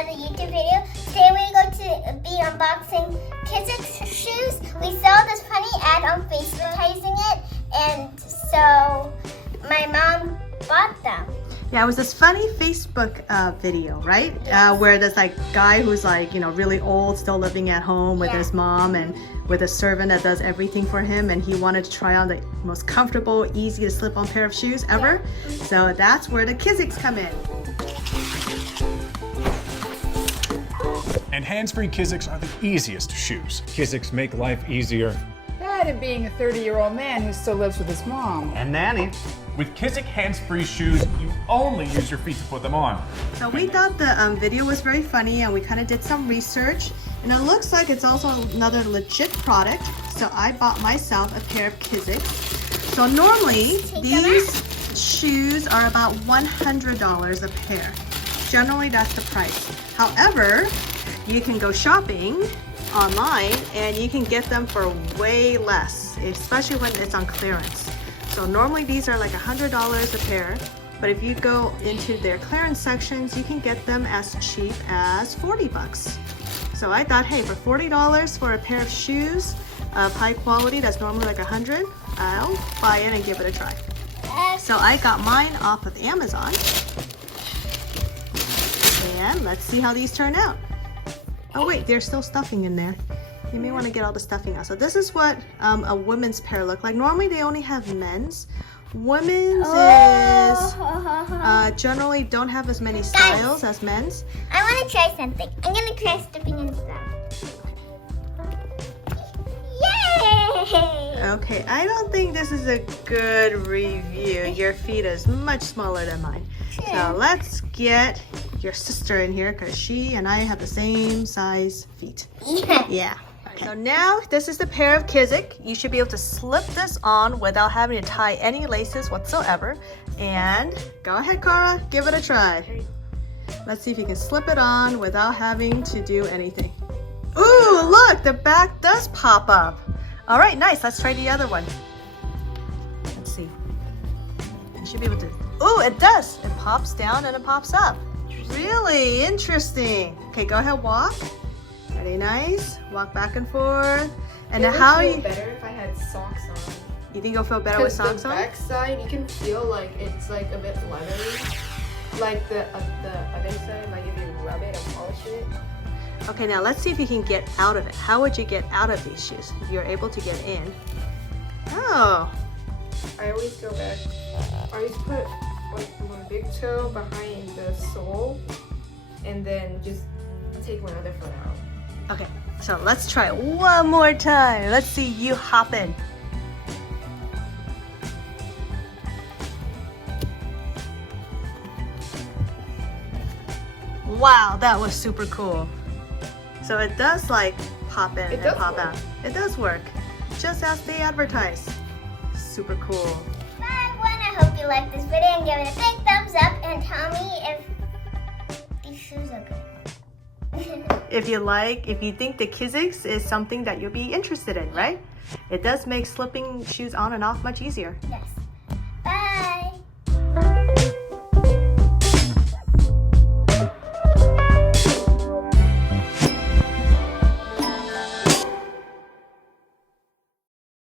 another YouTube video. Today we're going to be unboxing Kizik's shoes. We saw this funny ad on Facebook advertising it, and so my mom bought them. Yeah, it was this funny Facebook video, right? Yes. Where there's like guy who's like, you know, really old, still living at home with his mom and with a servant that does everything for him, and he wanted to try on the most comfortable, easy to slip on pair of shoes ever. Yeah. So that's where the Kiziks come in. And hands-free Kiziks are the easiest shoes. Kiziks make life easier. That and being a 30-year-old man who still lives with his mom. And nanny. With Kizik hands-free shoes, you only use your feet to put them on. So we thought the video was very funny, and we kind of did some research, and it looks like it's also another legit product. So I bought myself a pair of Kiziks. So normally these shoes are about $100 a pair. Generally that's the price. However, you can go shopping online and you can get them for way less, especially when it's on clearance. So normally these are like $100 a pair, but if you go into their clearance sections, you can get them as cheap as 40 bucks. So I thought, hey, for $40 for a pair of shoes of high quality that's normally like $100, I'll buy it and give it a try. So I got mine off of Amazon. And let's see how these turn out. Oh wait, there's still stuffing in there. You may want to get all the stuffing out. So this is what a women's pair look like. Normally they only have men's. Women's is generally don't have as many styles as men's. I want to try something. I'm going to try stuffing and stuff. Yay! Okay, I don't think this is a good review. Your feet is much smaller than mine. So let's get your sister in here because she and I have the same size feet. Yeah. Okay. So now this is the pair of Kizik. You should be able to slip this on without having to tie any laces whatsoever. And go ahead, Cara, give it a try. Let's see if you can slip it on without having to do anything. Ooh, look, the back does pop up. All right, nice. Let's try the other one. Let's see. You should be able to. Ooh, it does. It pops down and it pops up. Really interesting. Okay, go ahead, walk. Very nice. Walk back and forth. And then how you? Better if I had socks on. You think you'll feel better with socks on? The back side, you can feel like it's like a bit leathery. Like the other side, like if you rub it and polish it. Okay, now let's see if you can get out of it. How would you get out of these shoes if you're able to get in? Oh. I always go back. I always put like my big toe behind the sole, and then just take my other foot out. Okay, so let's try it one more time. Let's see you hop in. Wow, that was super cool. So it does like pop in and pop out. It does work, just as they advertise. Super cool. Bye everyone, I hope you liked this video and give it a big thumbs up and tell me if these shoes are good. If you think the Kiziks is something that you'll be interested in, right? It does make slipping shoes on and off much easier. Yes.